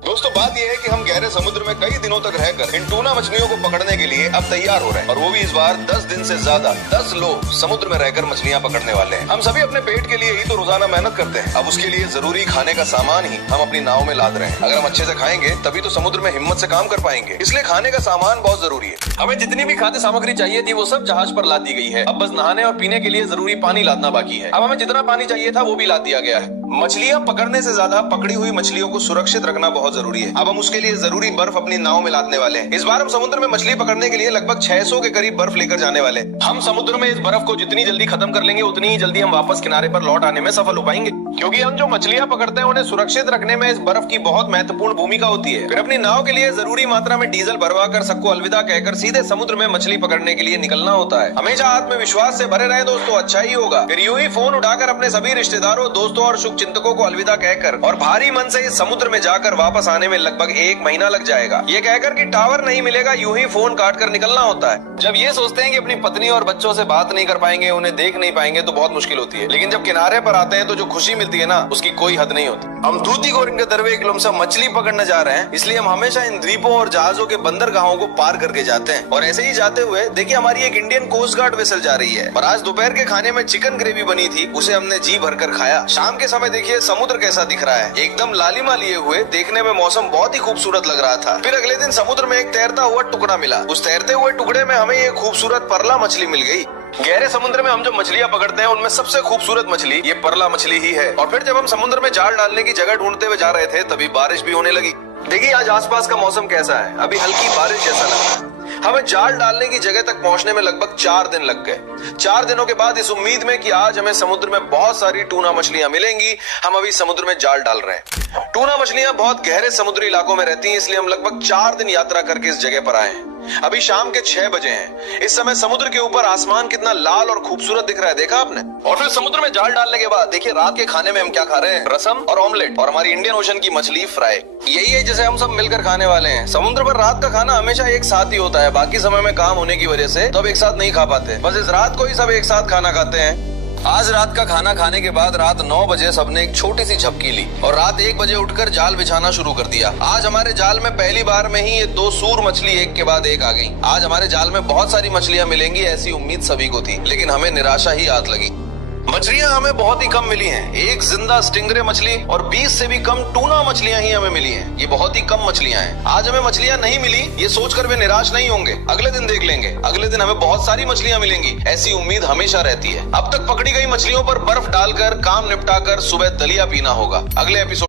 दोस्तों बात यह है कि हम गहरे समुद्र में कई दिनों तक रहकर इन टूना मछलियों को पकड़ने के लिए अब तैयार हो रहे हैं और वो भी इस बार 10 दिन से ज्यादा 10 लोग समुद्र में रहकर मछलियां पकड़ने वाले हैं। हम सभी अपने पेट के लिए ही तो रोजाना मेहनत करते हैं। अब उसके लिए जरूरी खाने का सामान ही हम अपनी नाव में लाद रहे हैं। अगर हम अच्छे से खाएंगे तभी तो समुद्र में हिम्मत से काम कर पाएंगे। इसलिए खाने का सामान बहुत जरूरी है। हमें जितनी भी खाद्य सामग्री चाहिए थी वो सब जहाज पर लाद दी गई है। अब बस नहाने और पीने के लिए जरूरी पानी लादना बाकी है। अब हमें जितना पानी चाहिए था वो भी लाद दिया गया है। मछलियां पकड़ने से ज्यादा पकड़ी हुई मछलियों को सुरक्षित रखना बहुत जरूरी है। अब हम उसके लिए जरूरी बर्फ अपनी नाव में लादने वाले हैं। इस बार हम समुद्र में मछली पकड़ने के लिए लगभग 600 के करीब बर्फ लेकर जाने वाले हैं। हम समुद्र में इस बर्फ को जितनी जल्दी खत्म कर लेंगे उतनी ही जल्दी हम वापस किनारे पर लौट आने में सफल हो पाएंगे, क्योंकि हम जो मछलियां पकड़ते हैं उन्हें सुरक्षित रखने में इस बर्फ की बहुत महत्वपूर्ण भूमिका होती है। फिर अपनी नाव के लिए जरूरी मात्रा में डीजल भरवा कर सबको अलविदा कहकर सीधे समुद्र में मछली पकड़ने के लिए निकलना होता है। हमेशा आत्मविश्वास से भरे रहे दोस्तों, अच्छा ही होगा। फिर यूं ही फोन उठाकर अपने सभी रिश्तेदारों, दोस्तों और शुभ चिंतकों को अलविदा कहकर और भारी मन से इस समुद्र में जाकर वापस आने में लगभग 1 महीना लग जाएगा। ये कहकर कि टावर नहीं मिलेगा, यूं ही फोन काट कर निकलना होता है। जब ये सोचते हैं कि अपनी पत्नी और बच्चों से बात नहीं कर पाएंगे, उन्हें देख नहीं पाएंगे तो बहुत मुश्किल होती है। लेकिन जब किनारे पर आते हैं तो जो खुशी मिलती है ना, उसकी कोई हद नहीं होती। हम तूतीकोरिन के दरवे एक लुमसा मछली पकड़ने जा रहे हैं, इसलिए हम हमेशा इन द्वीपों और जहाजों के बंदरगाहों को पार करके जाते हैं। और ऐसे ही जाते हुए देखिए हमारी एक इंडियन कोस्ट गार्ड वेसल जा रही है और आज दोपहर के खाने में चिकन ग्रेवी बनी थी, उसे हमने जी भरकर खाया। शाम के समय देखिए समुद्र कैसा दिख रहा है, एकदम लालिमा लिए हुए। देखने में मौसम बहुत ही खूबसूरत लग रहा था। फिर अगले दिन समुद्र में एक तैरता हुआ टुकड़ा मिला। उस तैरते हुए टुकड़े में हमें एक खूबसूरत परला मछली मिल गई। गहरे समुद्र में हम जो मछलियां पकड़ते हैं उनमें सबसे खूबसूरत मछली ये परला मछली ही है। और फिर जब हम समुद्र में जाल डालने की जगह ढूंढते हुए जा रहे थे तभी बारिश भी होने लगी। देखिए आज आसपास का मौसम कैसा है, अभी हल्की बारिश जैसा लग रहा है। हमें जाल डालने की जगह तक पहुंचने में लगभग 4 दिन लग गए। 4 दिनों के बाद इस उम्मीद में कि आज हमें समुद्र में बहुत सारी टूना मछलियां मिलेंगी, हम अभी समुद्र में जाल डाल रहे हैं। टूना मछलियां बहुत गहरे समुद्री इलाकों में रहती हैं, इसलिए हम लगभग 4 दिन यात्रा करके इस जगह पर आए हैं। अभी शाम के 6 बजे हैं। इस समय समुद्र के ऊपर आसमान कितना लाल और खूबसूरत दिख रहा है, देखा आपने? और फिर समुद्र में जाल डालने के बाद देखिए रात के खाने में हम क्या खा रहे हैं, रसम और ऑमलेट और हमारी इंडियन ओशन की मछली फ्राई। यही है जिसे हम सब मिलकर खाने वाले हैं। समुद्र पर रात का खाना हमेशा एक साथ ही होता है, बाकी समय में काम होने की वजह से तो अब एक साथ नहीं खा पाते। बस इस रात को ही सब एक साथ खाना खाते हैं। आज रात का खाना खाने के बाद रात 9 बजे सबने एक छोटी सी झपकी ली और रात 1 बजे उठकर जाल बिछाना शुरू कर दिया। आज हमारे जाल में पहली बार में ही ये 2 सूर मछली एक के बाद एक आ गई। आज हमारे जाल में बहुत सारी मछलियां मिलेंगी ऐसी उम्मीद सभी को थी, लेकिन हमें निराशा ही हाथ लगी। मछलियां हमें बहुत ही कम मिली हैं। एक जिंदा स्टिंगरे मछली और 20 से भी कम टूना मछलियां ही हमें मिली हैं। ये बहुत ही कम मछलियां हैं। आज हमें मछलियां नहीं मिली ये सोचकर वे निराश नहीं होंगे, अगले दिन देख लेंगे। अगले दिन हमें बहुत सारी मछलियां मिलेंगी ऐसी उम्मीद हमेशा रहती है। अब तक पकड़ी गई मछलियों पर बर्फ डालकर काम निपटाकर सुबह दलिया पीना होगा। अगले एपिसोड